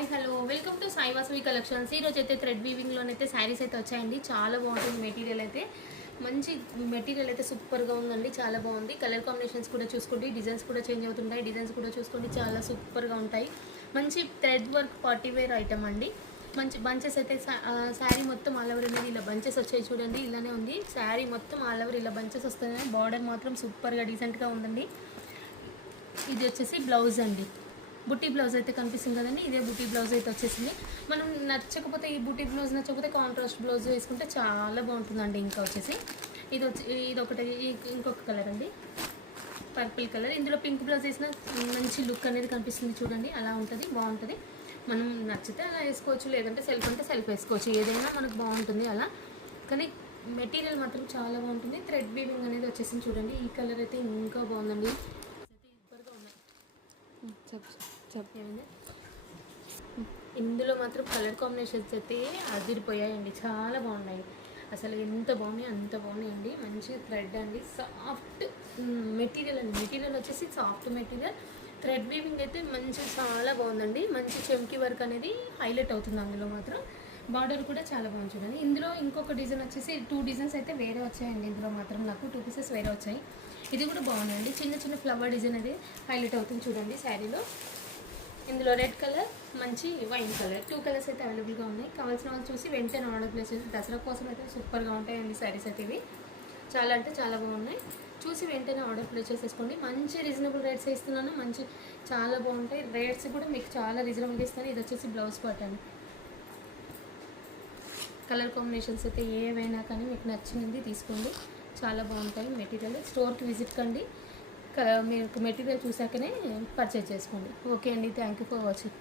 Hi hello welcome to Sai Vasavi collections. ఈరోజు అయితే thread వీవింగ్లోనైతే saris అయితే వచ్చాయండి. చాలా బాగుంటుంది మెటీరియల్ అయితే, మంచి మెటీరియల్ అయితే సూపర్గా ఉందండి. చాలా బాగుంది. కలర్ కాంబినేషన్స్ కూడా చూసుకోండి, డిజైన్స్ కూడా చేంజ్ అవుతుంటాయి. డిజైన్స్ కూడా చూసుకోండి, చాలా సూపర్గా ఉంటాయి. మంచి thread work party wear item అండి. మంచి బంచెస్ అయితే శారీ మొత్తం ఆల్ ఓవర్ అనేది ఇలా బంచెస్ వచ్చాయి చూడండి. ఇలానే ఉంది శారీ మొత్తం ఆల్ ఓవర్ ఇలా బంచెస్ వస్తున్నాయి. బార్డర్ మాత్రం సూపర్గా డీసెంట్గా ఉందండి. ఇది వచ్చేసి బ్లౌజ్ అండి. బుట్టి బ్లౌజ్ అయితే కనిపిస్తుంది కదండి, ఇదే బుట్టి బ్లౌజ్ అయితే వచ్చేసింది. మనం నచ్చకపోతే ఈ బుట్టి బ్లౌజ్ నచ్చకపోతే కాంట్రాస్ట్ బ్లౌజ్ వేసుకుంటే చాలా బాగుంటుందండి. ఇంకా వచ్చేసి ఇది ఒకటి, ఇంకొక కలర్ అండి, పర్పుల్ కలర్. ఇందులో పింక్ బ్లౌజ్ వేసిన మంచి లుక్ అనేది కనిపిస్తుంది చూడండి. అలా ఉంటుంది, బాగుంటుంది. మనం నచ్చితే అలా వేసుకోవచ్చు, లేదంటే సెల్ఫ్ అంటే సెల్ఫ్ వేసుకోవచ్చు. ఏదైనా మనకు బాగుంటుంది అలా. కానీ మెటీరియల్ మాత్రం చాలా బాగుంటుంది. థ్రెడ్ వీవింగ్ అనేది వచ్చేసింది చూడండి. ఈ కలర్ అయితే ఇంకా బాగుందండి. చెప్పండి. ఇందులో మాత్రం కలర్ కాంబినేషన్స్ అయితే అదిరిపోయాయండి, చాలా బాగున్నాయి. అసలు ఎంత బాగున్నాయి అంత బాగున్నాయండి. మంచి థ్రెడ్ అండి, సాఫ్ట్ మెటీరియల్ అండి. మెటీరియల్ వచ్చేసి సాఫ్ట్ మెటీరియల్. థ్రెడ్ వీవింగ్ అయితే మంచి చాలా బాగుందండి. మంచి చెమ్కి వర్క్ అనేది హైలైట్ అవుతుంది అందులో మాత్రం. బార్డర్ కూడా చాలా బాగుంది చూడండి. ఇందులో ఇంకొక డిజైన్ వచ్చేసి 2 డిజైన్స్ అయితే వేరే వచ్చాయండి. ఇందులో మాత్రం నాకు 2 పీసెస్ వేరే వచ్చాయి. ఇది కూడా బాగుందండి. చిన్న చిన్న ఫ్లవర్ డిజైన్ అనేది హైలైట్ అవుతుంది చూడండి శారీలో. ఇందులో రెడ్ కలర్, మంచి వైన్ కలర్, 2 కలర్స్ అయితే అవైలబుల్గా ఉన్నాయి. కావాల్సిన వాళ్ళు చూసి వెంటనే ఆర్డర్ ప్లేస్ చేసి దసరా కోసం అయితే సూపర్గా ఉంటాయండి శారీస్ అయితే. ఇవి చాలా అంటే చాలా బాగున్నాయి. చూసి వెంటనే ఆర్డర్ ప్లేస్ చేసేసుకోండి. మంచి రీజనబుల్ రేట్స్ ఇస్తున్నాను. మంచి చాలా బాగుంటాయి. రేట్స్ కూడా మీకు చాలా రీజనబుల్గా ఇస్తాను. ఇది వచ్చేసి బ్లౌజ్ పార్ట్ అండి. కలర్ కాంబినేషన్స్ అయితే ఏవైనా కానీ మీకు నచ్చింది తీసుకోండి, చాలా బాగుంటాయి. మెటీరియల్ స్టోర్కి విజిట్ కండి, మీరు మెటీరియల్ చూసాకనే పర్చేజ్ చేసుకోండి. ఓకే అండి, థ్యాంక్ యూ ఫర్ వాచింగ్.